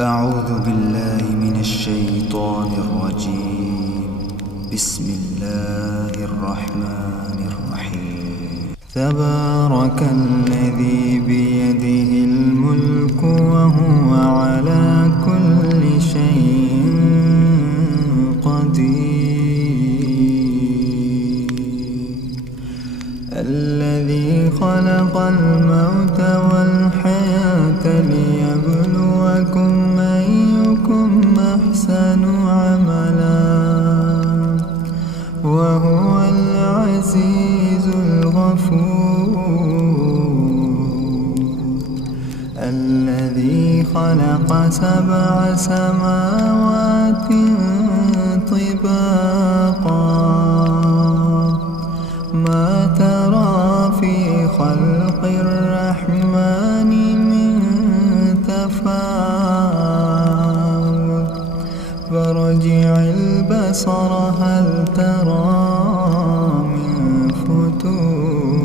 أعوذ بالله من الشيطان الرجيم. بسم الله الرحمن الرحيم. تبارك الذي بيده الملك وهو على كل شيء قدير. الذي خلق الموت والحياة ليبلوكم أيكم أحسن عملا وهو العزيز الغفور. الذي خلق 7 سماوات طباقا ما ترى في خلق الرحمن من تفاوت فارجع البصر هل ترى من فتور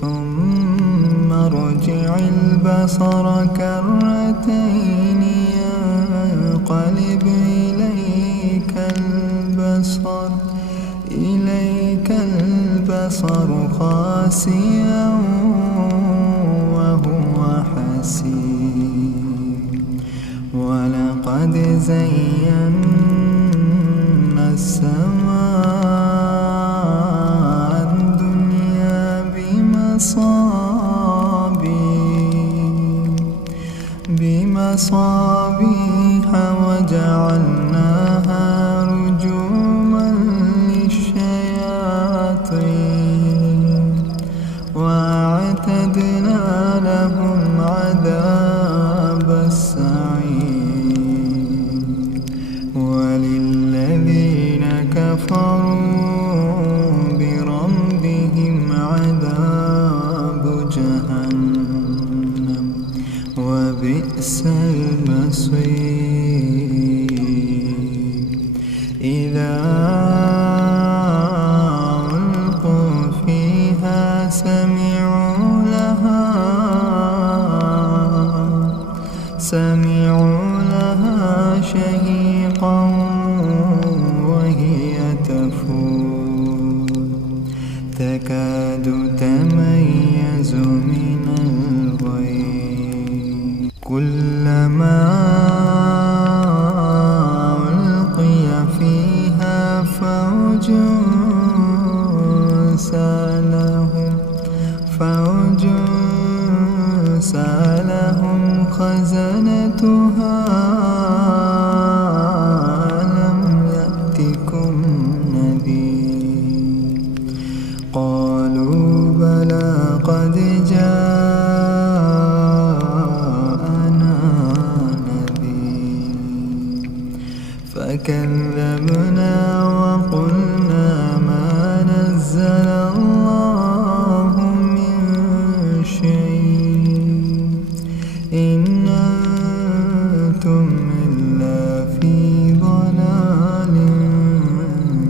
ثم ارجع البصر كرتين ينقلب إليك البصر خاسئا وهو حسير. ولقد زينا السماء الدنيا بمصابيح وجعلناها رجوما للشياطين وأعتدنا لهم عذاب السعير. وللذين كفروا بربهم عذاب جهنم وبئس المصير. إذا ألقوا فيها سمعوا لها شهيقا وهي تفور تكاد تميز من الغيظ. كلما ألقي فيها فوج سألهم خزنتها ألم يأتكم نذير قالوا بلى قد جاءنا نذير فكذبنا وقلنا ما نزل الله من شيء إن أنتم إلا في ضلال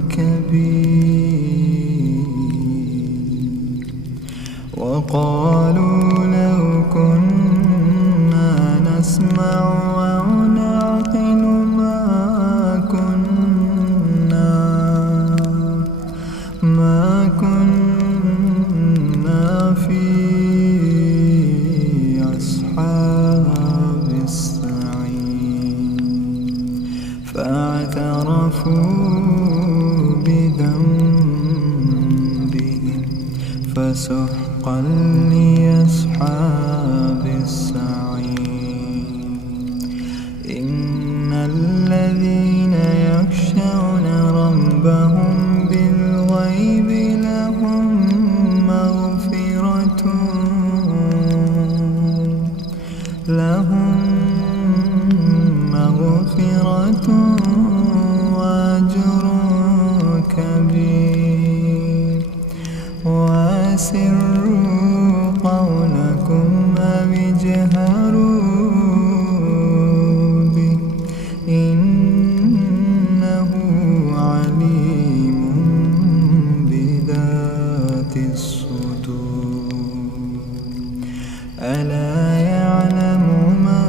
كبير. وقالوا لو كنا نسمع أو نعقل ما كنا في أصحاب السعير. فاعترفوا بذنبهم فسحقا لأصحاب السعير. إن الذين يخشون ربهم بالغيب لهم مغفرة وأجر كبير. وأسروا قولكم أو اجهروا به إنه عليم بذات الصدور. ألا يعلم ما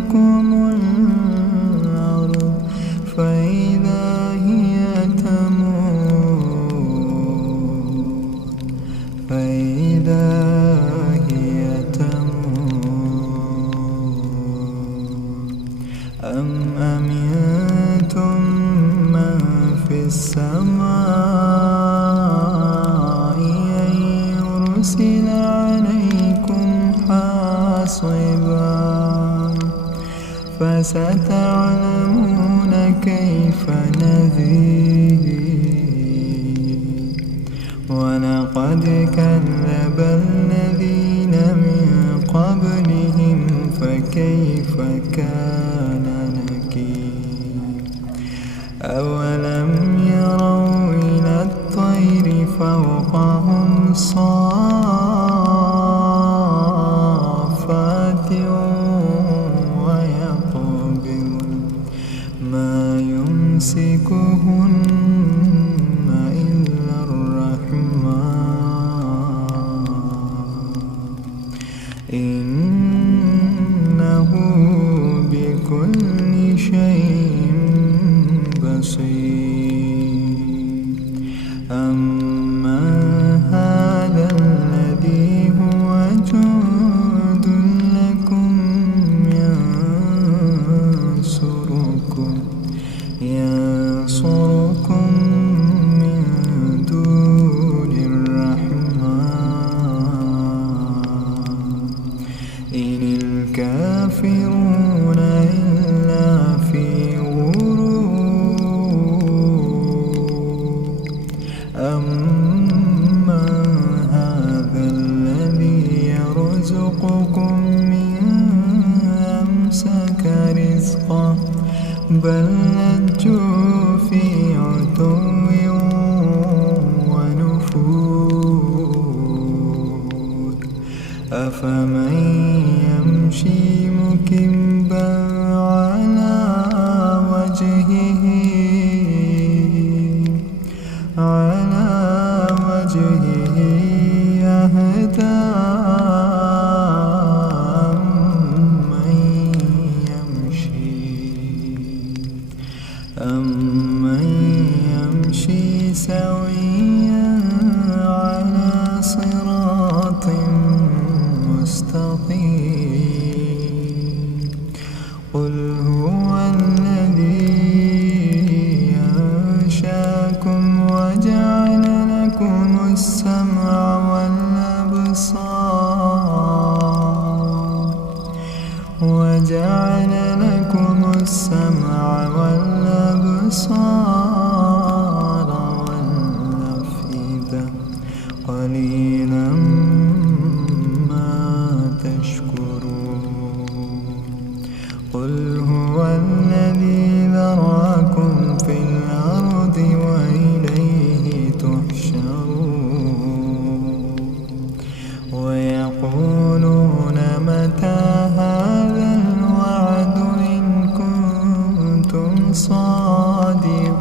عليكم الأرض فإذا هي تمور أم أمنتم من في السماء أن يرسل عليكم حاصبا فستعلمون كيف نذير ولقد كذب الذين من قبلهم فكيف كان نكير أولم يروا إلى الطير فوقهم صافات ويقبضن ما يمسكهن إلا الرحمن إنه بكل شيء بصير أما هذا الذي هو جند لكم ينصركم من دون الرحمن إن الكافرون إلا في غرور أما هذا الذي يرزقكم من أمسك رزقه بل لجوا في عتو ونفور أفمن يمشي مكبا على وجهه أهدى أمن يمشي سويا على صراط مستقيم قل هو الذي أنشأكم وجعل لكم السمع والأبصار والأفئدة قليلا ما تشكرون قل هو الذي ذرأكم في الأرض وإليه تحشرون ويقولون متى هذا الوعد إن كنتم صادقين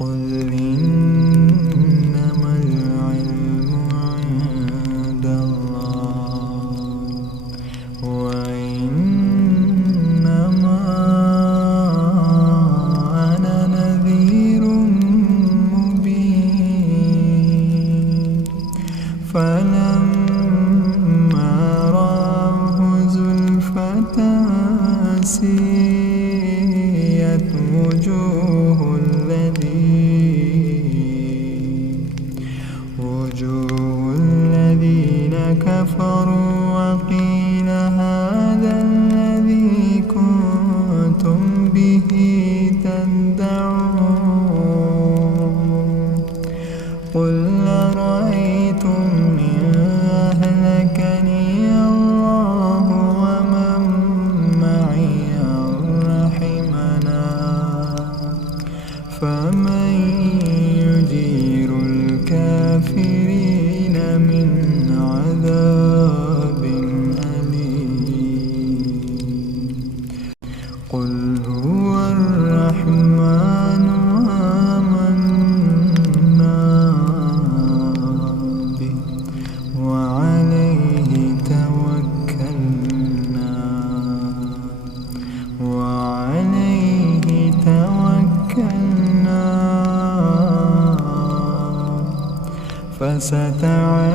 قل إنما العلم عند الله وإنما أنا نذير مبين فلما رأوه زلفة سيئت وجوه الذين كفروا وقيل هذا الذي كنتم به تدعون قل أرأيتم إن أهلكني الله ومن معي أو رحمنا فمن يجير الكافرين من عذاب أليم قل هو الرحمن آمنا به وعليه توكلنا ستعلمون